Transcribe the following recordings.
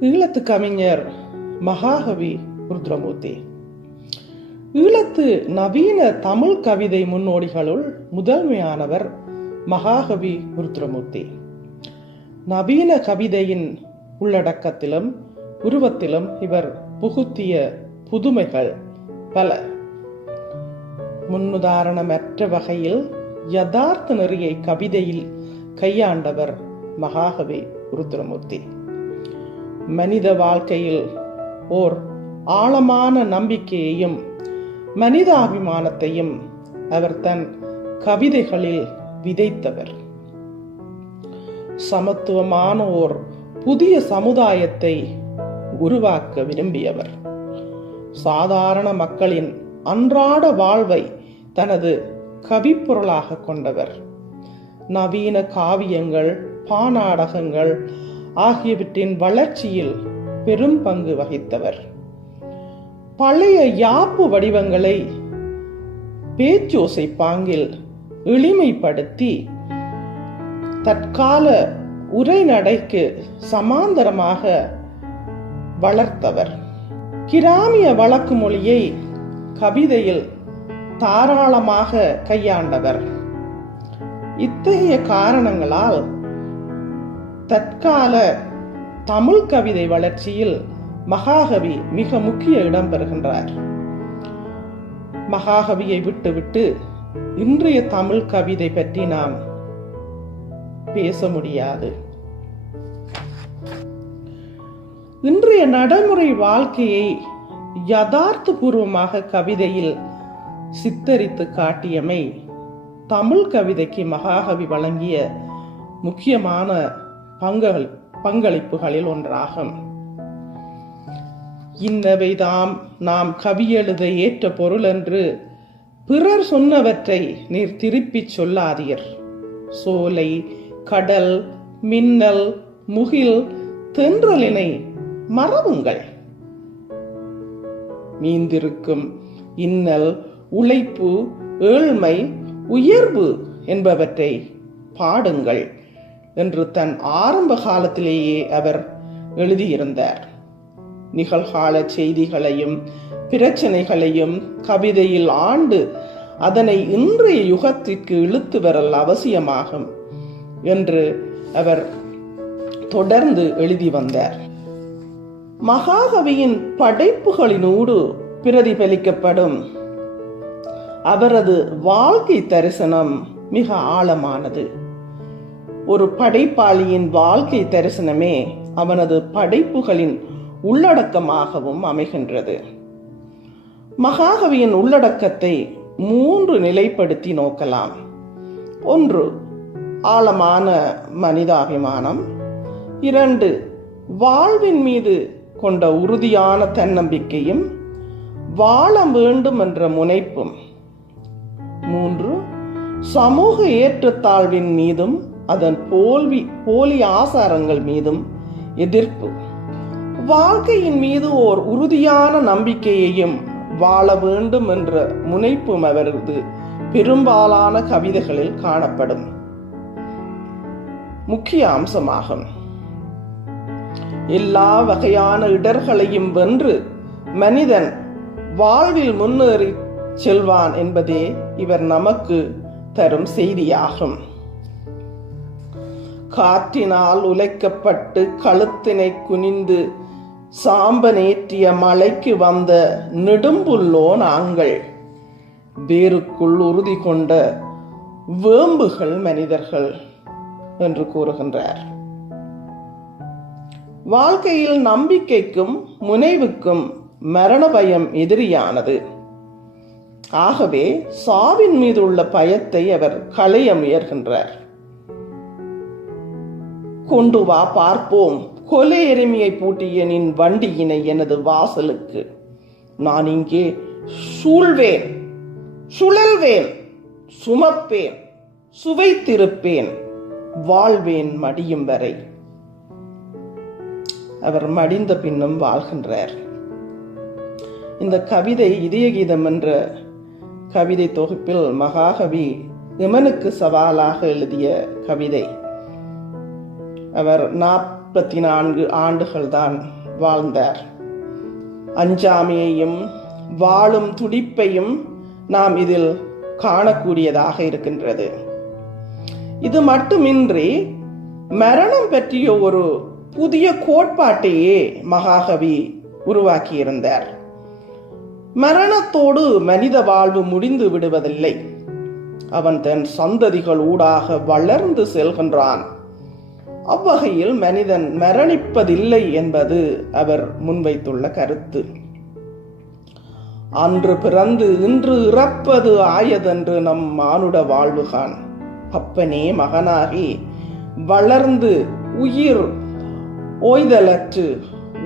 ஈழத்து கவிஞர் மகாகவி ருத்ரமூர்த்தி. ஈழத்து நவீன தமிழ் கவிதை முன்னோடிகளுள் முதன்மையானவர் மகாகவி ருத்ரமூர்த்தி. நவீன கவிதையின் உள்ளடக்கத்திலும் உருவத்திலும் இவர் புகுத்திய புதுமைகள் பல. முன்னுதாரணமற்ற வகையில் யதார்த்த நெறியை கவிதையில் கையாண்டவர் மகாகவி ருத்ரமூர்த்தி. மனித வாழ்க்கையில் ஓர் ஆழமான நம்பிக்கையையும் மனிதாபிமானத்தையும் அவர் தன் கவிதைகளில் விதைத்தவர். சமத்துவமான ஓர் புதிய சமுதாயத்தை உருவாக்க விரும்பியவர். சாதாரண மக்களின் அன்றாட வாழ்வை தனது கவிப்பொருளாக கொண்டவர். நவீன காவியங்கள் பாநாடகங்கள் ஆகியவற்றின் வளர்ச்சியில் பெரும் பங்கு வகித்தவர். பழைய யாப்பு வடிவங்களை பேச்சோசை பாங்கில் எளிமைப்படுத்தி தற்கால உரைநடைக்கு சமாந்தரமாக வளர்த்தவர். கிராமிய வழக்கு மொழியை கவிதையில் தாராளமாக கையாண்டவர். இத்தகைய காரணங்களால் தற்கால தமிழ் கவிதை வளர்ச்சியில் மகாகவி மிக முக்கிய இடம் பெறுகின்றார். மகாகவியை விட்டுவிட்டு இன்றைய தமிழ் கவிதை பற்றி நாம் பேச முடியாது. இன்றைய நடைமுறை வாழ்க்கையை யதார்த்த பூர்வமாக கவிதையில் சித்தரித்து காட்டியமை தமிழ் கவிதைக்கு மகாகவி வழங்கிய முக்கியமான பங்குகள் பங்களிப்புகளில் ஒன்றாகும். இன்னவைதாம் நாம் கவியெழுத ஏற்ற பொருள் என்று பிறர் சொன்னவற்றை நீர் திருப்பிச் சொல்லாதீர். சோலை கடல் மின்னல் முகில் தென்றலினை மறவுங்கள். மீந்திருக்கும் இன்னல் உழைப்பு ஏழ்மை உயர்வு என்பவற்றை பாடுங்கள். என்று தன் ஆரம்ப காலத்திலேயே அவர் எழுதியிருந்தார். நிகழ்கால செய்திகளையும் பிரச்சனைகளையும் கவிதையில் ஆண்டு அதனை இன்றைய யுகத்திற்கு இழுத்து வரல் அவசியமாகும் என்று அவர் தொடர்ந்து எழுதி வந்தார். மகாகவியின் படைப்புகளினூடு பிரதிபலிக்கப்படும் அவரது வாழ்க்கை தரிசனம் மிக ஆழமானது. ஒரு படைப்பாளியின் வாழ்க்கை தரிசனமே அவனது படைப்புகளின் உள்ளடக்கமாகவும் அமைகின்றது. மகாகவியின் உள்ளடக்கத்தை மூன்று நிலைப்படுத்தி நோக்கலாம். ஒன்று ஆழமான மனிதாபிமானம். இரண்டு வாழ்வின் மீது கொண்ட உறுதியான தன்னம்பிக்கையும் வாழ வேண்டும் என்ற முனைப்பும். மூன்று சமூக ஏற்றத்தாழ்வின் மீதும் அதன் போல்வி போலி ஆசாரங்கள் மீதும் எதிர்ப்பு. வாழ்க்கையின் மீது ஓர் உறுதியான நம்பிக்கையையும் வாழ வேண்டும் என்ற முனைப்பும் அவரது பெரும்பாலான கவிதைகளில் காணப்படும். முக்கிய அம்சமாகும். எல்லா வகையான இடர்களையும் வென்று மனிதன் வாழ்வில் முன்னேறி செல்வான் என்பதே இவர் நமக்கு தரும் செய்தியாகும். காற்றினால் உலைக்கப்பட்டு கழுத்தினை குனிந்து சாம்பனேற்றிய மலைக்கு வந்த நெடும்புள்ளோ நாங்கள் வேருக்குள் உறுதி கொண்ட வேம்புகள் மனிதர்கள் என்று கூறுகின்றார். வாழ்க்கையில் நம்பிக்கைக்கும் முனைவுக்கும் மரண பயம் எதிரியானது. ஆகவே சாவின் மீது உள்ள பயத்தை அவர் களைய முயர்கின்றார் கொண்டு வா பார்ப்போம். கொலை எருமையை பூட்டிய நின் வண்டியினை எனது வாசலுக்கு. நான் இங்கே சூழ்வேன் சுழல்வேன் சுமப்பேன் சுவைத்திருப்பேன் வாழ்வேன் மடியும் வரை. அவர் மடிந்த பின்னும் வாழ்கின்றார். இந்த கவிதை இதயகீதம் என்ற கவிதை தொகுப்பில் மகாகவி எமனுக்கு சவாலாக எழுதிய கவிதை. அவர் நாற்பத்தி நான்கு ஆண்டுகள் தான் வாழ்ந்தார். அஞ்சாமையையும் வாழும் துடிப்பையும் நாம் இதில் காணக்கூடியதாக இருக்கின்றது. இது மட்டுமின்றி மரணம் பற்றிய ஒரு புதிய கோட்பாட்டையே மகாகவி உருவாக்கியிருந்தார். மரணத்தோடு மனித வாழ்வு முடிந்து விடுவதில்லை. அவன் தன் சந்ததிகள் ஊடாக வளர்ந்து செல்கின்றான். அவ்வகையில் மனிதன் மரணிப்பதில்லை என்பது அவர் முன்வைத்துள்ள கருத்து. அன்று பிறந்து இன்று இறப்பது ஆயதென்று நம் மானுட வாழ்வுகான். அப்பனே மகனாகி வளர்ந்து உயிர் ஓய்தலற்று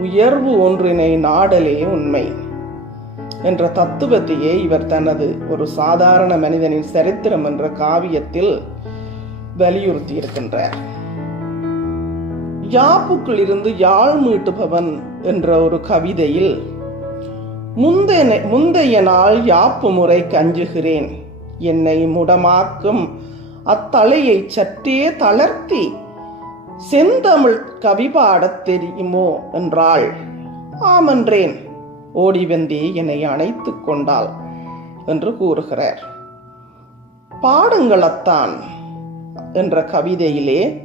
உயர்வு ஒன்றினை நாடலே உண்மை என்ற தத்துவத்தையே இவர் தனது ஒரு சாதாரண மனிதனின் சரித்திரம் என்ற காவியத்தில் வலியுறுத்தியிருக்கின்றார். யாப்புக்குள்ளிருந்து யாப்புக்குள் இருந்து யாழ் மீட்டுபவன் என்ற ஒரு கவிதையில் முந்தைய முந்தைய நாள் யாப்பு முறை கஞ்சுகிறேன். என்னை முடமாக்கும் அத்தலையை சற்றே தளர்த்தி செந்தமிழ் கவி பாடத் தெரியுமோ என்றாள். ஆமென்றேன் ஓடி வந்தே என்னை அணைத்து கொண்டாள் என்று கூறுகிறார். பாடுங்களத்தான் என்ற கவிதையிலே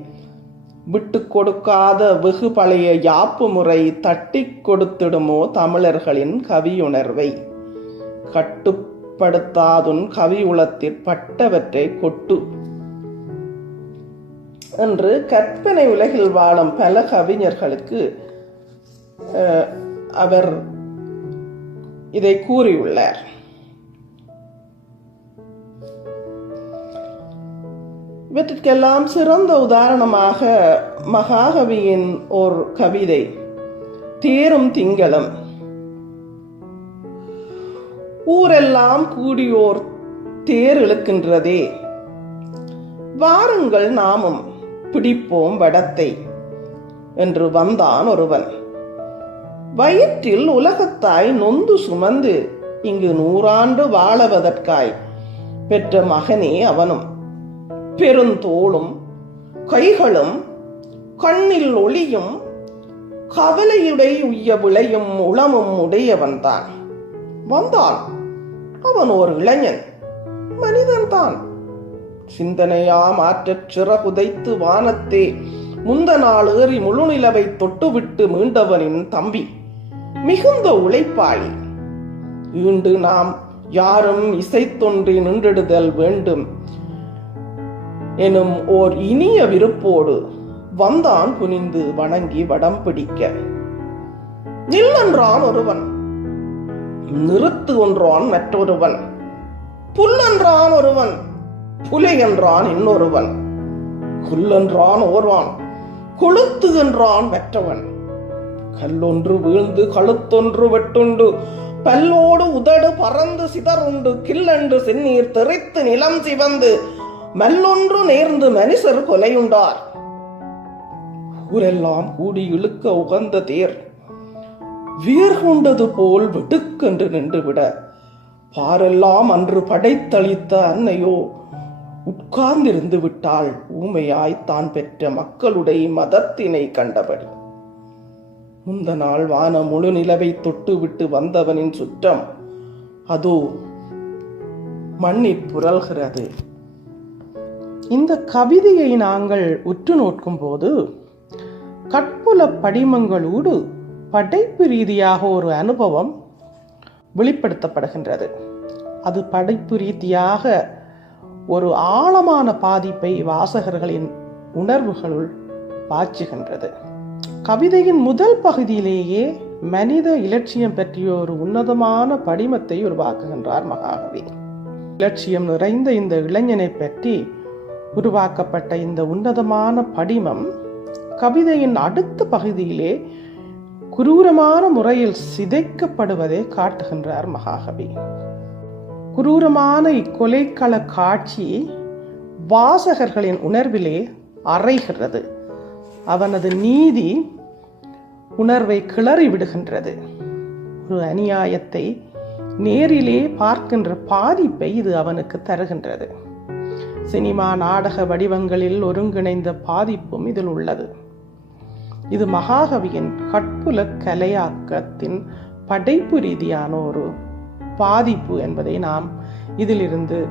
விட்டு கொடுக்காத வெகு பழைய யாப்பு முறை தட்டி கொடுத்திடுமோ தமிழர்களின் கவியுணர்வை? கட்டுப்படுத்தாதுன் கவி உளத்தில் பட்டவற்றை கொட்டு. என்று கற்பனை உலகில் வாழும் பல கவிஞர்களுக்கு அவர் இதை கூறியுள்ளார். இவற்றிற்கெல்லாம் சிறந்த உதாரணமாக மகாகவியின் ஒரு கவிதை தேரும் திங்களம் ஊரெல்லாம் கூடியோர் தேர் இழுக்கின்றதே. வாருங்கள் நாமும் பிடிப்போம் வடத்தை என்று வந்தான் ஒருவன். வயிற்றில் உலகத்தாய் நொந்து சுமந்து இங்கு நூறாண்டு வாழவதற்காய் பெற்ற மகனே அவனும். பெருந்தோளும் கைகளும் கண்ணில் ஒளியும் கவலையுடை உய்ய விளையும் உளமும் உடையவன்தான் வந்தான் அவன் ஒரு இளைஞன் மனிதன்தான் சிந்தனையா மாற்றச் சிறகுதைத்து வானத்தே முந்த நாள் ஏறி முழுநிலவை தொட்டுவிட்டு மீண்டவனின் தம்பி மிகுந்த உழைப்பாளி. ஈண்டு நாம் யாரும் இசைத்தொன்றி நின்றிடுதல் வேண்டும். எனும் ஓர் இனிய விருப்போடு வந்தான் குனிந்து வணங்கி வடம் பிடிக்க. நில்லன்றான் ஒருவன். நிறுத்து ஒன்றான் மற்றொருவன். புல்லன்றான் ஒருவன். புலி என்றான் இன்னொருவன். குல்லென்றான் ஓர்வான். கொளுத்து என்றான் மற்றவன். கல்லொன்று வீழ்ந்து கழுத்தொன்று வெட்டுண்டு. பல்லோடு உதடு பறந்து சிதறுண்டு. கில்லண்டு செந்நீர் தெறித்து நிலம் சிவந்து. மல்லொன்று நேர்ந்து மனுஷர் கொலையுண்டார். ஊரெல்லாம் கூடி இழுக்க உகந்த தேர். வீர் கொண்டது போல் வெடுக்கென்று நின்றுவிட. பாரெல்லாம் அன்று படைத்தளித்த அன்னையோ உட்கார்ந்திருந்து விட்டாள் ஊமையாய் தான் பெற்ற மக்களுடைய மதத்தினை கண்டபடி. முந்த நாள் வான முழு நிலவை தொட்டுவிட்டு வந்தவனின் சுற்றம் அதோ மண்ணில் புரள்கிறது இந்த கவிதையை நாங்கள் உற்று நோக்கும் போது கற்புல படிமங்களோடு படைப்பு ரீதியாக ஒரு அனுபவம் வெளிப்படுத்தப்படுகின்றது. அது படைப்பு ரீதியாக ஒரு ஆழமான பாதிப்பை வாசகர்களின் உணர்வுகளுள் பாய்ச்சுகின்றது. கவிதையின் முதல் பகுதியிலேயே மனித இலட்சியம் பற்றிய ஒரு உன்னதமான படிமத்தை உருவாக்குகின்றார் மகாகவி. இலட்சியம் நிறைந்த இந்த இளைஞனை பற்றி உருவாக்கப்பட்ட இந்த உன்னதமான படிமம் கவிதையின் அடுத்த பகுதியிலே குரூரமான முறையில் சிதைக்கப்படுவதை காட்டுகின்றார் மகாகவி. குரூரமான இக்கொலைக்கள காட்சி வாசகர்களின் உணர்விலே அறைகிறது. அவனது நீதி உணர்வை கிளறி விடுகின்றது. ஒரு அநியாயத்தை நேரிலே பார்க்கின்ற பாதிப்பை இது அவனுக்கு தருகின்றது. சினிமா நாடக வடிவங்களில் ஒருங்கிணைந்த பாதிப்பும் இதில் உள்ளது. இது மகாகவியின் கட்புல கலையாக்கத்தின் படைப்பு ரீதியான ஒரு பாதிப்பு என்பதை நாம் இதிலிருந்து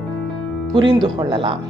புரிந்து கொள்ளலாம்.